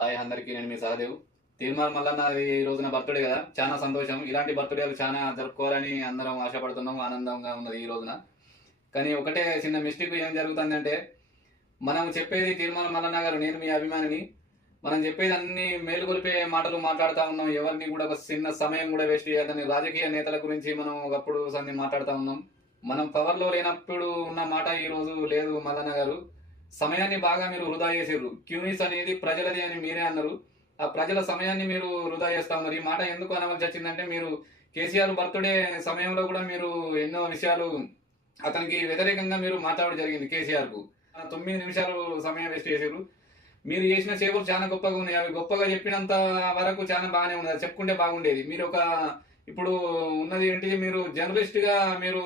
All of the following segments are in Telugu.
హాయ్ అందరికీ, నేను మీ సహదేవ్. తీర్మార్ మల్లన్న ఈ రోజున బర్త్డే కదా, చాలా సంతోషం. ఇలాంటి బర్త్డేలు చాలా జరుపుకోవాలని అందరం ఆశపడుతున్నాం. ఆనందంగా ఉన్నది ఈ రోజున. కానీ ఒకటే చిన్న మిస్టేక్ ఏం జరుగుతుందంటే, మనం చెప్పేది తీర్మార్ మల్లన్న గారు, నేను మీ అభిమానిని. మనం చెప్పేది అన్ని మేలుకొలిపే మాటలు మాట్లాడుతూ ఉన్నాం. ఎవరిని కూడా ఒక చిన్న సమయం కూడా వేస్ట్ చేయదని రాజకీయ నేతల గురించి మనం ఒకప్పుడు సన్ని మాట్లాడుతూ ఉన్నాం. మనం పవర్లో లేనప్పుడు ఉన్న మాట ఈ రోజు లేదు మల్లన్న గారు. సమయాన్ని బాగా మీరు వృధా చేసారు. క్యూనిస్ అనేది ప్రజలది అని మీరే అన్నారు. ఆ ప్రజల సమయాన్ని మీరు వృధా చేస్తా ఉన్నారు. ఈ మాట ఎందుకు అనవలసి వచ్చిందంటే, మీరు కేసీఆర్ బర్త్డే సమయంలో కూడా మీరు ఎన్నో విషయాలు అతనికి వ్యతిరేకంగా మీరు మాట్లాడడం జరిగింది. కేసీఆర్ కు 9 నిమిషాలు సమయం వేస్ట్ చేశారు. మీరు చేసిన సేవలు చాలా గొప్పగా ఉన్నాయి. అవి గొప్పగా చెప్పినంత వరకు చాలా బాగానే ఉన్నది. అది చెప్పుకుంటే బాగుండేది. మీరు ఒక ఇప్పుడు ఉన్నది ఏంటి, మీరు జర్నలిస్ట్ గా మీరు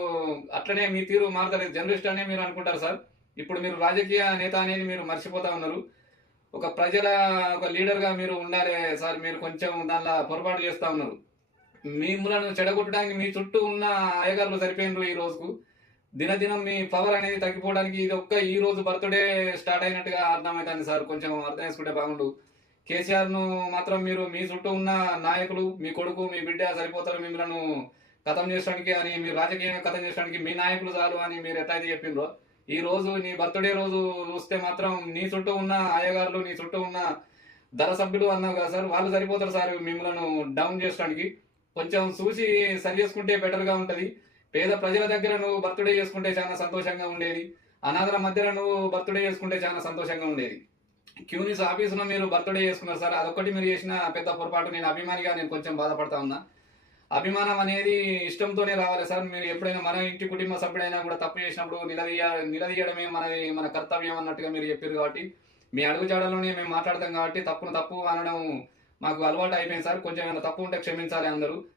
అట్లనే మీ తీరు మారతలేదు. జర్నలిస్ట్ అనే మీరు అనుకుంటారు సార్. ఇప్పుడు మీరు రాజకీయ నేత అనేది మీరు మర్చిపోతా ఉన్నారు. ఒక ప్రజల ఒక లీడర్ గా మీరు ఉండాలి సార్. మీరు కొంచెం దానిలో పొరపాటు చేస్తా ఉన్నారు. మిమ్మల్ని చెడగొట్టడానికి మీ చుట్టూ ఉన్న అయ్యగారులు సరిపోయినరు. ఈ రోజుకు దినదినం మీ పవర్ అనేది తగ్గిపోవడానికి ఇది ఒక్క ఈ రోజు బర్త్డే స్టార్ట్ అయినట్టుగా అర్థమవుతుంది సార్. కొంచెం అర్థం చేసుకుంటే బాగుండు. కేసీఆర్ ను మాత్రం మీరు మీ చుట్టూ ఉన్న నాయకులు, మీ కొడుకు, మీ బిడ్డ సరిపోతారు మిమ్మల్ని కథం చేయడానికి అని, మీరు రాజకీయంగా కథం చేయడానికి మీ నాయకులు చాలు అని మీరు ఎట్లయితే చెప్పిండ్రో, ఈ రోజు నీ బర్త్డే రోజు చూస్తే మాత్రం నీ చుట్టూ ఉన్న అయ్యగారులు, నీ చుట్టూ ఉన్న ధర సభ్యులు అన్నావు కదా సార్, వాళ్ళు సరిపోతారు సార్ మిమ్మల్ని డౌన్ చేయడానికి. కొంచెం చూసి సరి చేసుకుంటే బెటర్ గా ఉంటది. పేద ప్రజల దగ్గర నువ్వు బర్త్డే చేసుకుంటే చాలా సంతోషంగా ఉండేది. అనాథల మధ్యలో నువ్వు బర్త్డే చేసుకుంటే చాలా సంతోషంగా ఉండేది. క్యూనిస్ ఆఫీసులో మీరు బర్త్డే చేసుకున్నారు సార్. అదొక్కటి మీరు చేసిన పెద్ద పొరపాటు. నేను అభిమానిగా నేను కొంచెం బాధపడతా ఉన్నా. అభిమానం అనేది ఇష్టంతోనే రావాలి సార్. మీరు ఎప్పుడైనా మన ఇంటి కుటుంబ సభ్యుడైనా కూడా తప్పు చేసినప్పుడు నిలదీయడమే మన కర్తవ్యం అన్నట్టుగా మీరు చెప్పారు కాబట్టి, మీ అడుగుజాడలోనే మేము మాట్లాడతాం కాబట్టి తప్పును తప్పు అనడం మాకు అలవాటు అయిపోయింది సార్. కొంచెం ఏమైనా తప్పు ఉంటే క్షమించాలి అందరూ.